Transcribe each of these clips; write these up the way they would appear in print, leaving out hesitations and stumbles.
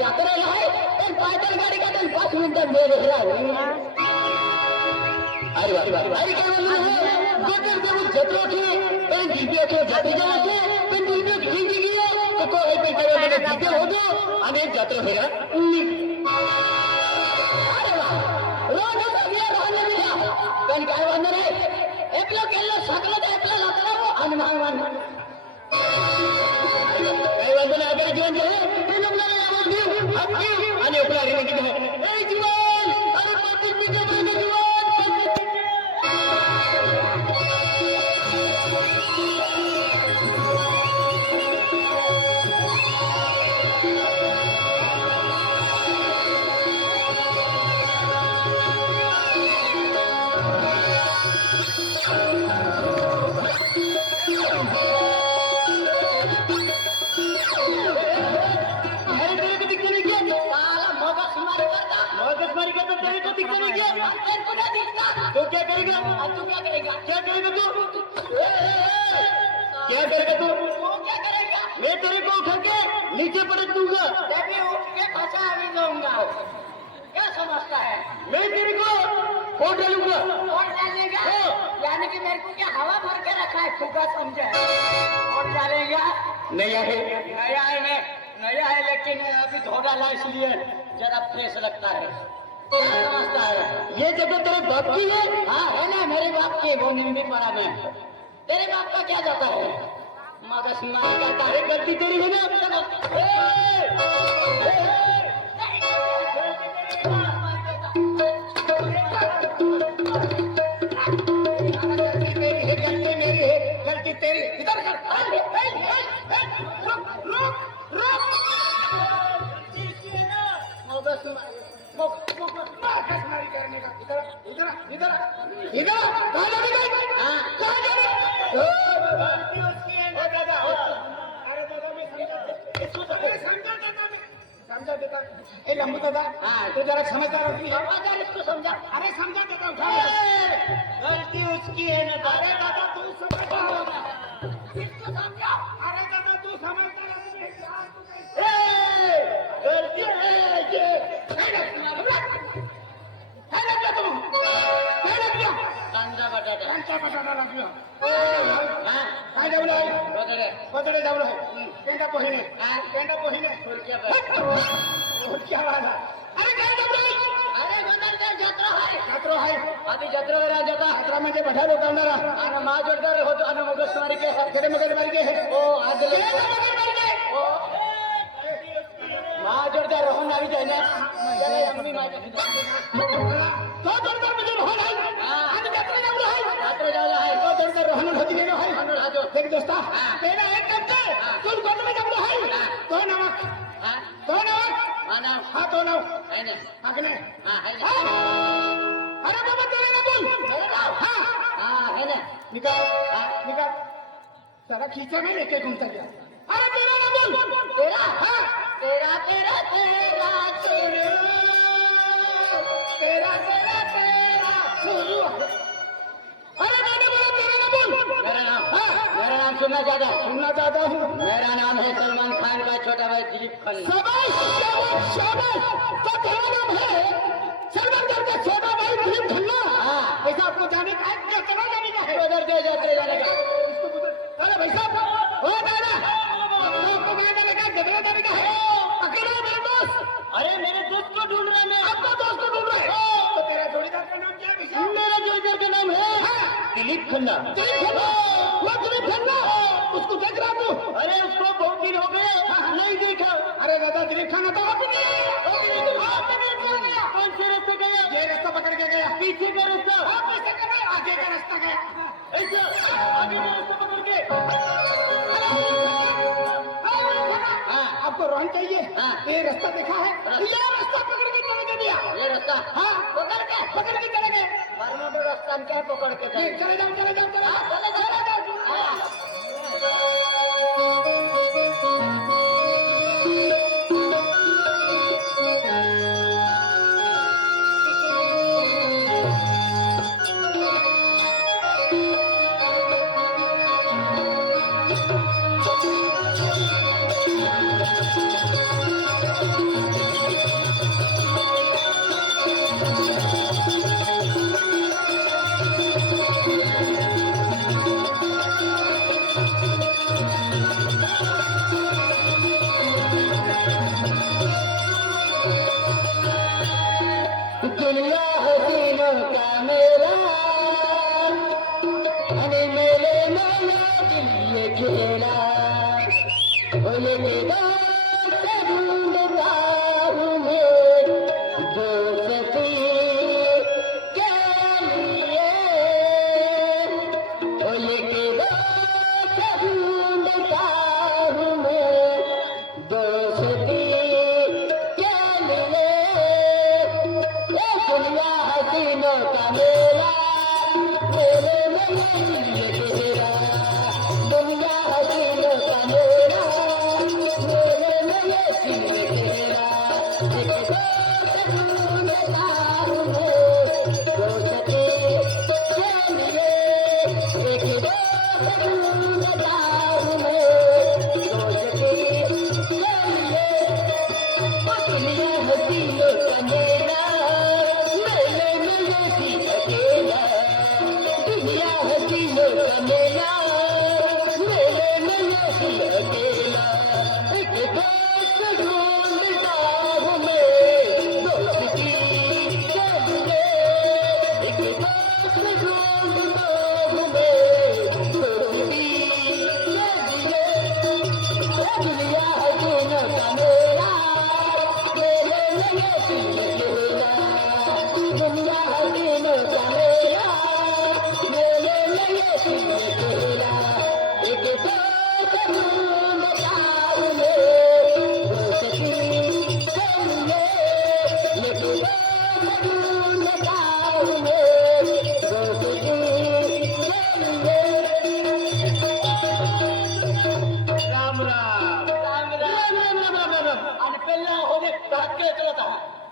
यात्रेला आहे पण पायदल गाडी काढून 5 मिनिटात वेळ भेटला अरे अरे काय म्हणलं गोटर देऊ जत्रा की पण जिद्दी के जाती जाते पण जिद्दी घिंगी गया तो कोई पे करे जिद्दी हो दो आणि जत्रा फेरा अरे वाह रोज सगळ्या राहणे दिला पण काय म्हणणार आहे एकलो केलो सकलो तर एकला लागला आणि मान काय म्हणणार आपल्या जीवन जे ते लोकांना आवाज देऊ हक्की आणि आपला रे निघतो ए जीवन अरे पती की जमाने जीवन तो क्या करेगा तू क्या करेगा क्या करेगा तू क्या करेगा मैं तेरे को उठा के नीचे पलट दूंगा तभी उठ के फंसा भी जाऊंगा क्या समझता है मैं तेरे को फोड़ डालूंगा फोड़ डालेगा यानी कि मेरे को क्या हवा भर के रखा है फूका समझे फोड़ डालेगा नया है लेकिन अभी धो डाला इसलिए जरा फ्रेश लगता है समझता है ये जगह तेरे बाप की है हाँ है ना मेरे बाप की वो निम्बी पड़ा में तेरे बाप का क्या जाता है मगर सुना करता है गलती तेरी है ना गलती मेरी है गलती तेरी इधर कर समझा देता ए लंबू दादा तू जरा समझदार इसको समझा अरे समझा देता गलती उसकी है ना अरे दादा तू समझदार इसको समझा अरे दादा तू समझदार गलती है ये बटाटा लागलो काय जेवलो बटाटे जेवलो पेंडा पोहिने क्या वाला अरे काय जेवलो अरे गोदरदेव जत्रा है आधी जत्रेवर जत्रा म्हणजे बठा लोकांना आणि मा जोडदार होतो आणि मग स्वारी के खेडे मगर मारी के ओ आदले ओ मा जोडदार रहून આવી જાય ને त्याला अम्मी माझ्या तो जोडदार म्हणजे रहून आहे आणि जत्रा जावला आहे तो जोडदार रहून होती गेलो आहे म्हणून राजो देख दोस्ता तेरा एक करते तू कोण में जावलो आहे तो नाव हा तो नाव है ना आगने है ना अरे बाबा तेरे नाम बोल मेरा नाम हां है ना निकाल सारा खींचा में लेके घूमता गया अरे तेरा नाम बोल तेरा हां तेरा शुरू अरे गाने बोलो तेरा नाम बोल मेरा नाम सुनना चाहता हूँ मेरा नाम है सलमान खान का छोटा भाई दिलीप खन्ना शाबाश तो तेरा नाम है सलमान खान का छोटा भाई दिलीप खन्ना ऐसा आपको जाने का है क्या जाने का है उधर के जाते जाने का अरे भाई साहब हो दादा आपको कहाँ जाने का जगह जाने का है अकेला मेरे दोस्त अरे मेरे दोस्त को ढूंढ रहे हैं आपका दोस्त को ढूंढ रहे हैं तो तेरा जोड़ीदार का नाम क्या है मेरा जोड़ीदार का नाम है दिलीप खन्ना वो दिलीप खन्ना उसको देख रहा तू अरे उसको बहुत दिन हो गए नहीं देखा अरे दादा दिलीप खन्ना तो आप कौन से रास्ते गया ये रास्ता पकड़ के गया पीछे का रास्ता पीछे का नहीं आगे का रास्ता गया ऐसा आगे का रास्ता पकड़ के आपको रोहन चाहिए ये रास्ता देखा है ये रास्ता पकड़ के चले दिया ये रास्ता हाँ पकड़ के चले गए वरना तो रास्ता क्या पकड़ के चले जाओ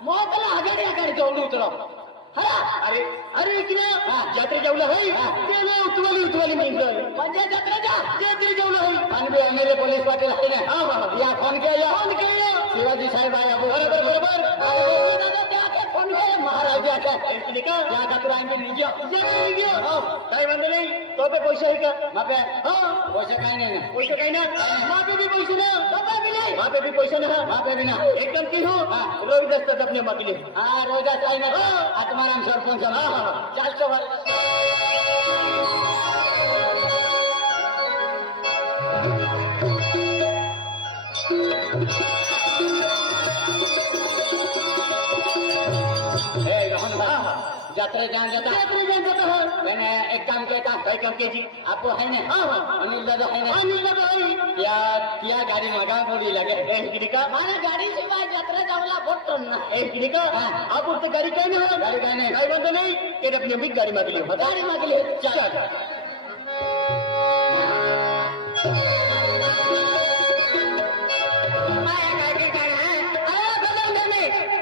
मोकला आघाडी आघाडी जेवढी उतरव अरे अरे इकडे जत्रे जेवलं होई ते उतवाली म्हणजे जत्रे जेवलं होई आणि एमएलए पोलीस पाटील आहे ना या फोन केला शिवाजी साहेब आहे बरोबर फोन केला महाराज या जत्रा काय म्हणते नाही तो पे पैसे आहे का मापे पैसे काही नाही मापे भी पैसे नाही मापे भी पैसे ना मापे भी ना एकदम की हो रोज असतात अपने मागले रोज आहे ना आत्माराम सरपंच चालतो यात्रे जान जाता मैंने एक काम किया था कई काम की आपको है ना अनिल दादा है ना क्या गाड़ी मगा बोली लगे का माने गाड़ी शिवाय यात्रा जावला बहुत ना एक का आप उससे गाड़ी कहीं नहीं गाड़ी कहीं नहीं कहीं बंद नहीं कि अपनी अभी गाड़ी मांग ली चल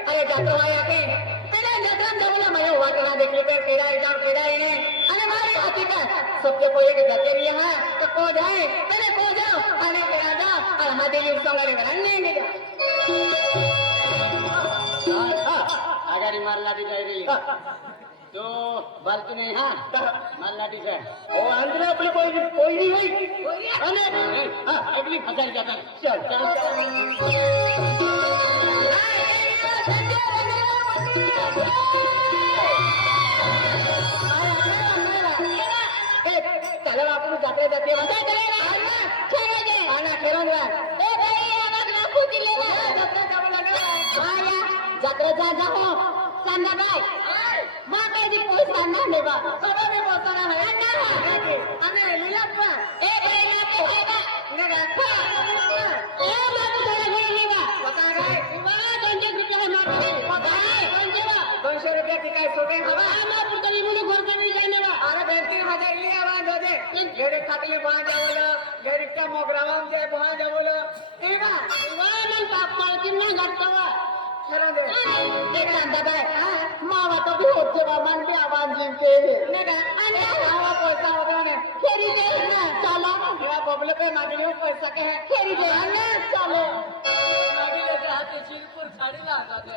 अरे जातो आया के सबसे कोई एक जाते भी है तो को जाए तेरे को जाओ आने के राजा और हमारे लिए संगाले बनाने आगाड़ी मार लाठी जाए रही तो बाल्टी नहीं मार लाठी से ओ अंदर अपनी कोई नहीं है अने अगली फसल जाता चल चलो आपण जाते जाते जत्रा जा जाओ सांगा बाय मां काही पैसा नाही बा सगळं मी बोलताना आहे आणि लीलाप्पा ए बाईला पे आहे बा नगा ए बाबू जरा घरी निघा पता काय बा 200 रुपये मागे पता काय 200 रुपये की काय सोडे हवा आम्हा पुतली मुली घर कमी जाणे बा अरे 2-3000 लिया आवाज दे घेरे खातले बहा जावलं घेरीच्या मोगरावाम जे बहा जावलं ए बा मन पाप मारती ना घटवा एक सांगता बाय मावा तो भी होते बा मन भी आवाज जिंके नगा आणि आवा पैसा होता ने खेरी दे ना चलो या बबले पे मागले पैसा के है खेरी दे ना चलो मागले ते हाते शिरपूर साडी ला जाते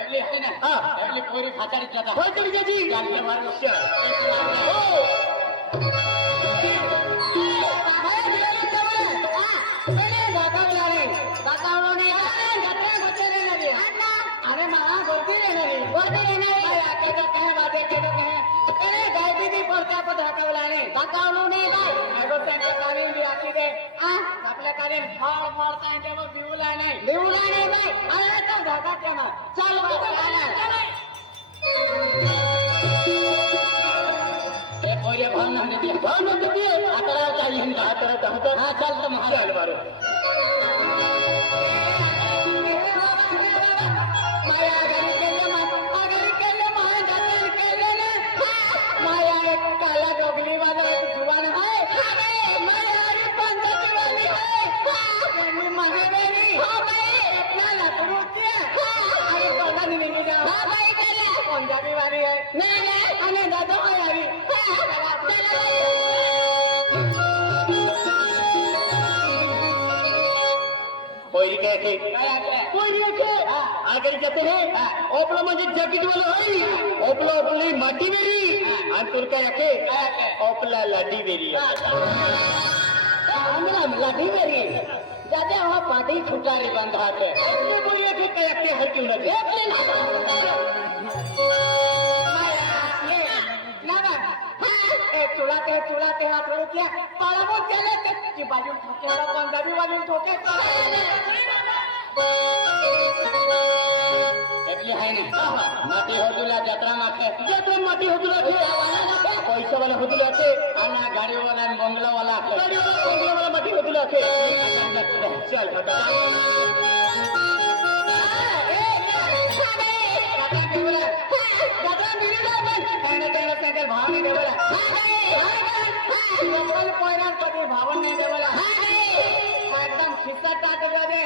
एवली है ना एवली पूरी खाताडी जाता होय तरी जी गाली मारू आपल्या कार्य फार मारता त्यावर बिवला नाही बाई अरे तो धोका केला चल ए पहिले भावना देते आता चाहिए आता हां चल तो महाराज मारो माया अगर केले महाराज केले ना माया एक काला डोगली वाला जुवान है पंजाबी वाली है नहीं अने दादा यारी कोई के आगे जाते हैं ओपला म्हणजे जॅकेट वाला होई ओपला ओपली माटी वेरी आणि तुर काय के ओपला लाडी वेरी हमरा लाडी वेरी जाते वहां पाटी छुटारी बंधा है अपने बोलिए कि कयते हर क्यों लगे चुड़ाते हाथ रुकिया पालामो चले की बाजू ठोके वाला पंजाबी वाली ठोके एकली है ना माटी होतुला जत्रा माटी होतुला पैसा वाला होतुला के आना गाड़ी वाला बंगला वाला माटी होतुला के चल हटा भाव नहीं देवला भावन नहीं देवला एकदम खिस्सा टाट दे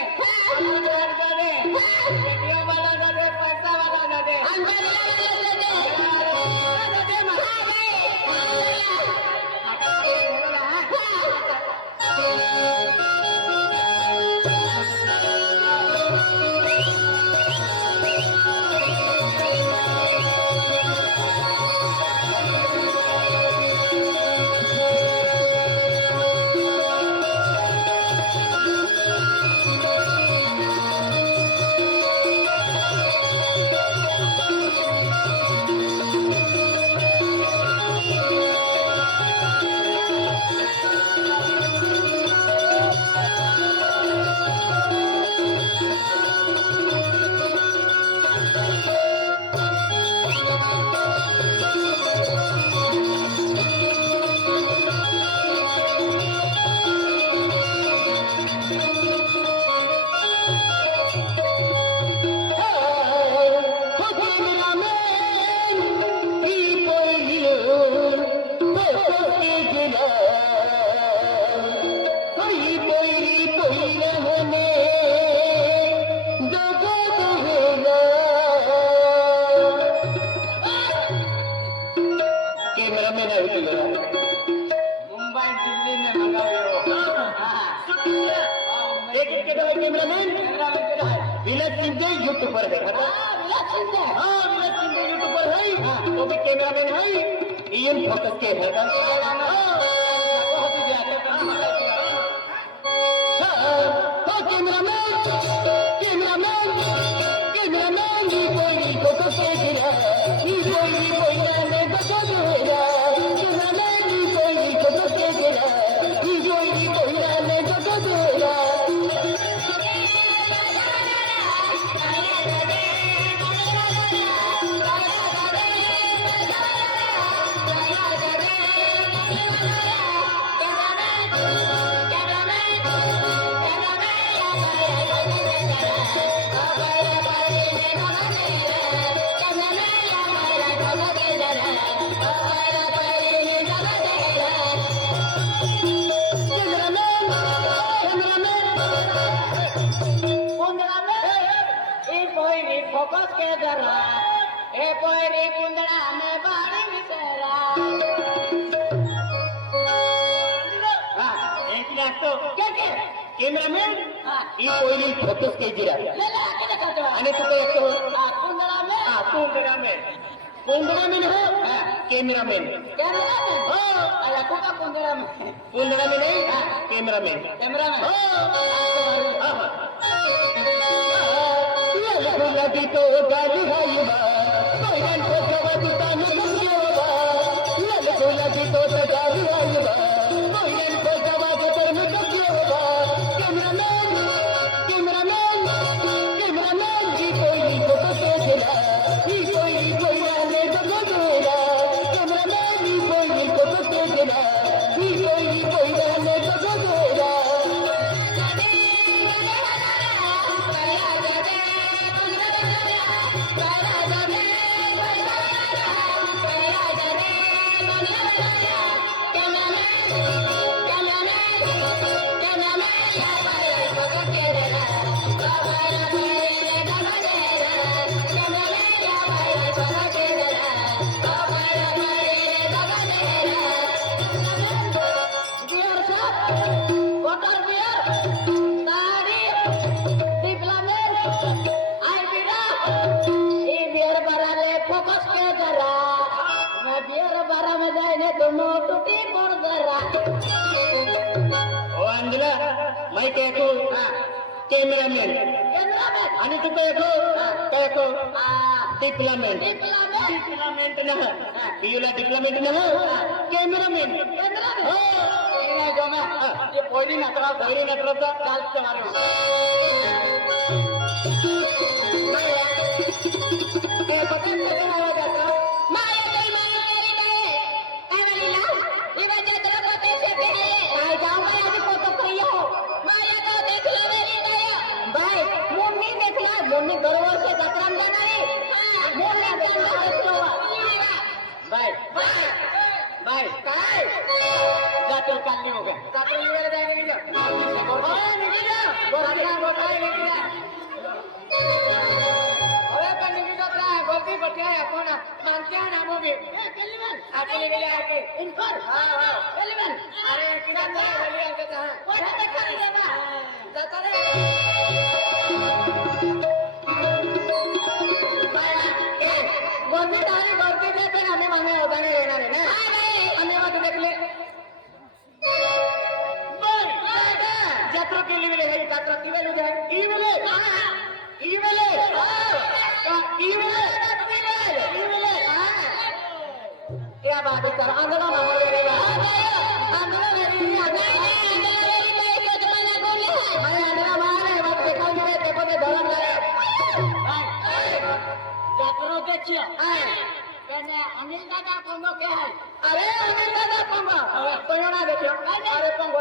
गेला ही पहिली पहिल्या होणे जगत गेला कॅमेरामॅन आहे तुला मुंबई दिल्ली में एक कैमरामैन विलास सिंह यूट्यूब पर है विलास सिंह यूट्यूब पर है तो भी कैमरामैन है इन फोकस के है कैमरामैन ही कोई फोकस के गिरा ही कोई ने बचा जोया कैमरामैन ही कोई फोकस के गिरा ही कोई ने बचा जोया फोकस के जरा ए पोरी कुंदड़ा में बाड़ी विसरा हां एक लाख तो के कैमरामैन ई पोरी फोकस के जरा ले ले आके देखा तो आणि तू तो एक तो कुंदड़ा में हो कैमरामैन हो अला कोका कुंदड़ा में नहीं कैमरामैन हो लगी तो गाली है कोयन को जवाब तान दुनिया लगी तो गाली है कोयन को जवाब तान दुनिया कैमरामैन ही कोई को तो दिला ही कोई ने दगा देला कैमरामैन ही कोई को तो दिला ही कोई ने दगा देला मैं कहतो कैमरामैन आणि तू कहतो डिप्लोमेंट ना बियुला डिप्लोमेंट ना कैमरामैन हो ये गोमा ये पहिली नटराचा कालचं मारे ए पकड के आवाज आता माया कोई माया मेरी नहीं काय म्हणला ये बच्चा तेरा को कैसे पहले काय जाऊं मैं आज फोटो करियो माया को देख लो मेरी नहीं भाई मम्मी देख लो मम्मी दरबार से जत्रा में जाना है हां मम्मी देख लो भाई काय जातो कालनी हो गया जातो निवेला जाएगा नहीं जा हां निकल जा गोरा निकल जा अरे का निकल जाता है गोपी बटिया अपन मानते हैं नामों भी केलवन आके निकल आके इन पर हां केलवन अरे किधर जा बोलिए आके कहां कोई देखा नहीं है बा जाता रे गोपी तारी गोपी देते हमें माने होता नहीं रहना रे ना हमें मत देख ले जात्रा के लिए है जात्रा की वेले जाए ईवेले क्या बात है कर अंदर मामा ले रे अंदर मेरी तो जमाना कौन है अरे अंदर मामा है बात देखो मेरे देखो के धरम ले जात्रो के छिया कहने अनिल दादा पंगो के है अरे अनिल दादा पंगो पंगो ना देखो अरे पंगो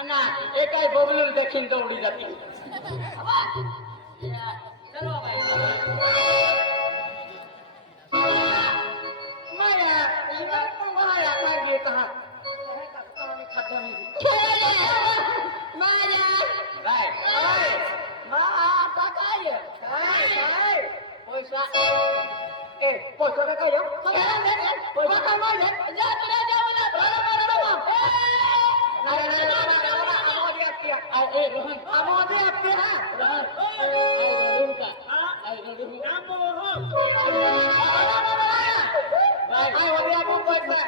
अन्ना एक आई बबलू देखिन दौड़ी जाती चलो भाई पैसा ए पैसा का यो पैसा का मार जा तुला जा मला अरे ए रोहन आमोदे आपके हां रोहन रोहन का आई रोहन भाई होते आपको पैसा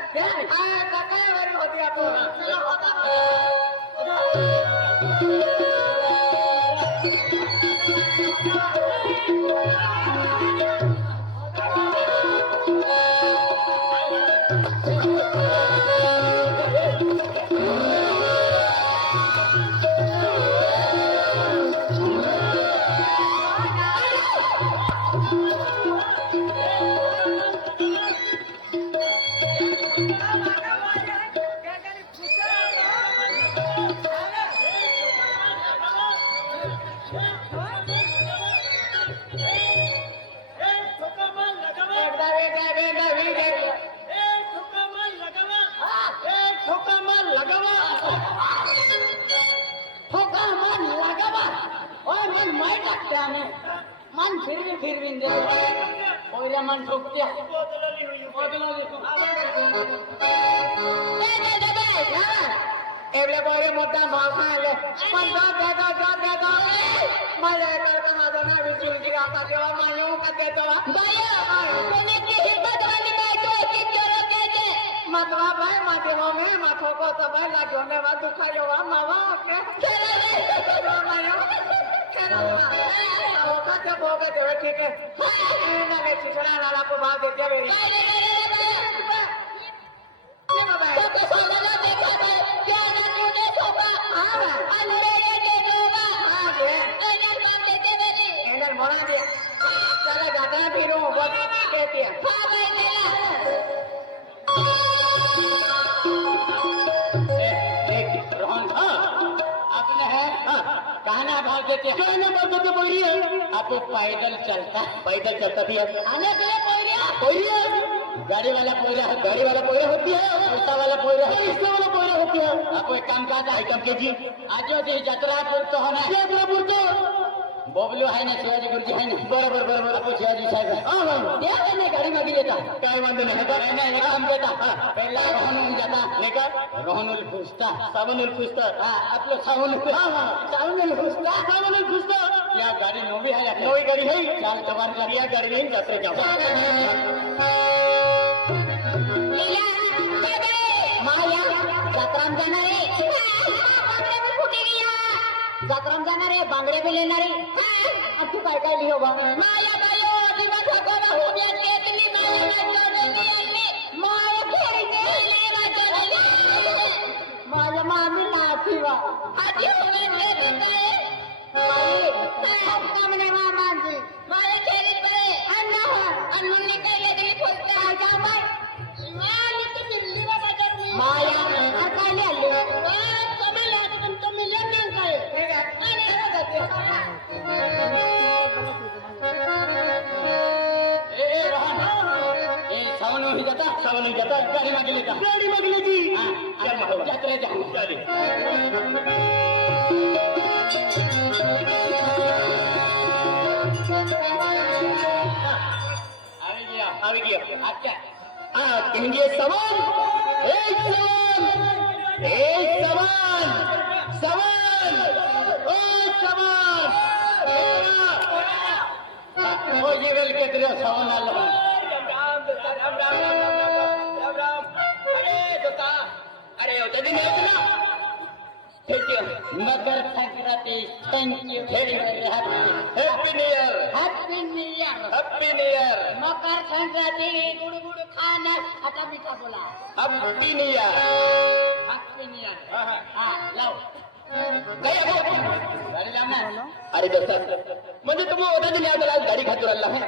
हां काय वाली होती आपको चलो होता मन फिरवीन दे ओइरा मन ठोकत्या एवढे बरे मोठा भाव खाले पण दो मला करता माझा ना विचून की आता तेव्हा मानू का देतो बाया कोणी की हिम्मत वाली काय तो की केलो केजे मतवा भाई माते हो में माथो को तो भाई ला जोने वा दुखायो वा मावा के चला रे मायो चलो ओका ते बोगा दे ठीक है ना ले चिचरा नाला को भाव देते मेरी तो के सोना देखा था क्या ना तूने सोका हां अंधेरे के दोगा हां दे एनर कौन देते मेरी एनर मोड़ा दे चला जाता है फिर वो बहुत कहती है हां भाई मेरा देख रोहन आपने है कहना भाव देते कहना भाव देते बोली है आप पैदल चलता भी है आने के लिए पोइरिया गाड़ी वाला पोइरा होती है पैसा वाला पोइरा होती है आप एक काम का आइटम के जी आज जो जत्रापुर तो है ना जत्रापुर तो बोबलू है ना शिवाजी गुरुजी है ना बरोबर आप शिवाजी साहेब हां त्या ने गाडी मागे येता काय वांदे नाही तर नाही एक काम देता पहिला रोहन जाता नाही का रोहनुल खुस्ता सावनुल खुस्ता हां आपलं सावनुल खुस्ता या गाडी नवी आहे नवी गाडी है चाल कबार लगी या गाडी घेऊन जात्रे जाऊ माया जत्राम जाणारे जत्राम जाणारे बांगड्या बी लेणारे तू काय लिहो बा माया बायो दिवा ठकोना होण्यात केली माया खेळणे माझ्या मामी नाती वा आधी होणे काय कामने मामांची माया खेळत बरे अण्णा अण्णांनी काय गेली खोलते आजा बाय माया तर दिल्ली वा बाजार माया काय आली तुम्ही लागत तुम्ही लेण्यान काय सावन जाता गाडी मागे जी यात्रे जाऊ आवे गया अच्छा कहेंगे सवाल ओ ये गल के तेरे सवाल ना लगा राम अरे होते दिन है ना thank you Makar Sankranti thank you very happy new year Makar Sankranti गुड़ खाना खट्टा मीठा बोला हैप्पी न्यू ईयर हां लाओ गाड़ी जाना अरे दोस्त म्हणजे तुम्ही होता दिन याद गाडी खातूर आला है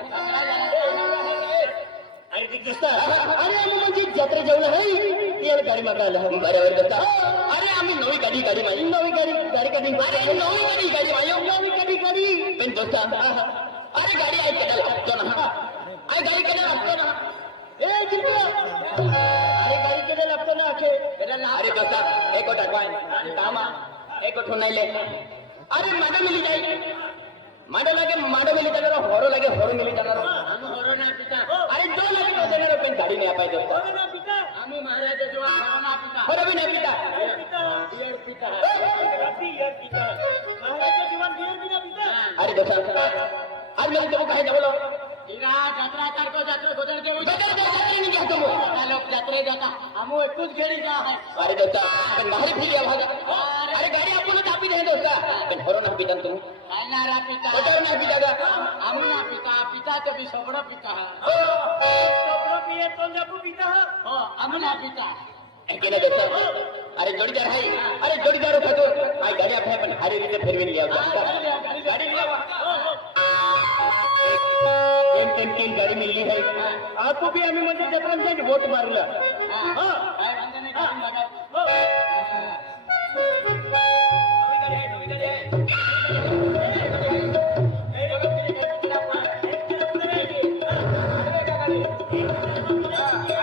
अरे दोस्त अरे आम्ही म्हणजे जत्रे जेवलं आहे यार गाडी मागायला बरोबर दोस्त अरे आम्ही नवी गाडी कधी पण दोस्त अरे गाडी आहे कदा लागतो ना गाडी कदा लागतो ना अरे गाडी कदा लागतो ना अरे दोस्त एक टाकवाय कामा एक उठून नाही ले अरे मजा मिली जाई माडो लागे माडो मिली जाणार होरो लागे होरो मिली जाणार आम्ही होरो ना पिता अरे जो लागे तो देणार पण गाडी नाही पाहिजे होरो ना पिता आम्ही महाराज जेव्हा होरो ना पिता होरो भी नाही पिता बियर पिता बियर पिता महाराज जीवन बियर पिता पिता अरे दोसा आज मेरे तो कहे बोलो इरा यात्रा करको यात्रा गोदर के यात्रा नहीं क्या तुम लोग यात्रा जाता हम एकूच गेडी जा है अरे दोसा पण बाहेर फिरिया भागा अरे गाडी आपण तापी दे दोसा पण होरो ना पिता तुम काय ना रा पिता गोदर ना पिता का हम ना पिता पिता तो भी सोबडो पिता सोबडो पिए तो जबू पिता हो हम ना पिता एकेला दोसा अरे जोडीदार आहे अरे जोडीदार होतो काय गाडी आपण पण हारी रीते फिरवीन घ्या गाडी घ्या तीन गाडी मिळली आहे आपको भी आम्ही म्हणजे जत्रांसाठी वोट मारला